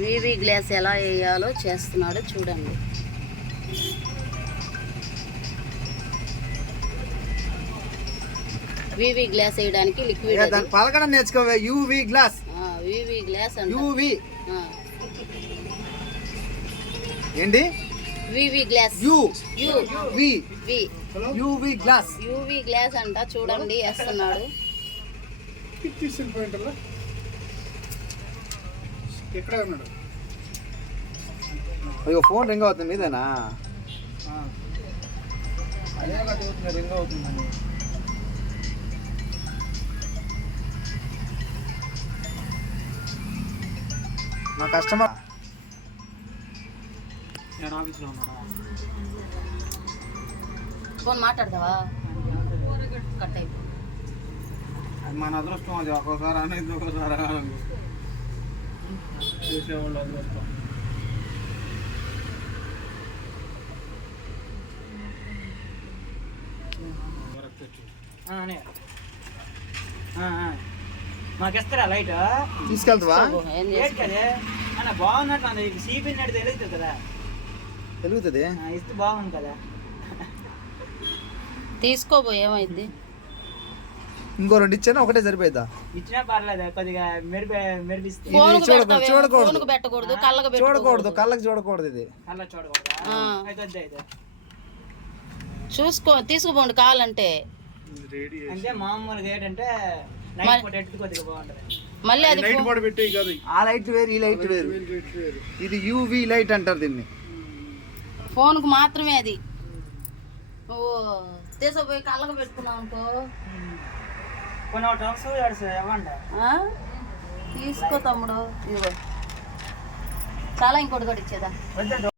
వివి glass ఎలా వేయాలో చేస్తున్నాడో చూడండి. వివి గ్లాస్ వేయడానికి లిక్విడ్ పలకడం నేర్చుకోవే. యూవి గ్లాస్, వివి గ్లాస్ అంటే యూవి ఏంటి? VV glass, UV glass, UV glass అంట. చూడండి వేస్తున్నాడు. అయ్యో ఫోన్ రింగ్ అవుతుంది మీదేనా? అదే రింగ్ అవుతుందండి. మా కస్టమర్ ఫోన్ మాట్లాడతావా? కట్ అయిపో. అది మన అదృష్టం. అది ఒక్కోసారి అనేది ఒక్కోసారి చూసేవాళ్ళు అదృష్టం. మాకిస్తారా లైట్? తీసుకెళ్తావా? బాగున్నట్టు సీపీ నడితే తెలుగుతుంది కదా. తెలుగుతుంది, ఇస్తే బాగుంది కదా. తీసుకోబో, ఏమైంది? ఇంకో రెండు ఇచ్చాను, ఒకటే సరిపోయిద్దా? ఇచ్చినా పర్లేదు, కొద్దిగా మెరిపిస్తే. చూడకూడదు, పెట్టకూడదు, కళ్ళకు చూడకూడదు, కళ్ళకి చూడకూడదు. ఇది కళ్ళ చూడకూడదా? అయితే చూసుకో, తీసుకుపోండి కావాలంటే. అంటే మామూలుగా ఏంటంటే కొద్దిగా బాగుంటది. మళ్ళీ అది ఆ లైట్ వేరు, ఈ లైట్ వేరు. ఇది యూవి లైట్ అంటారు దీన్ని. ఫోన్ కు మాత్రమే అది. నువ్వు తీసుకుపోయి కళ్ళకు పెట్టుకున్నావు అనుకో, తీసుకో తమ్ముడు. ఇదిగో చాలా, ఇంకోటి కూడా ఇచ్చేదా?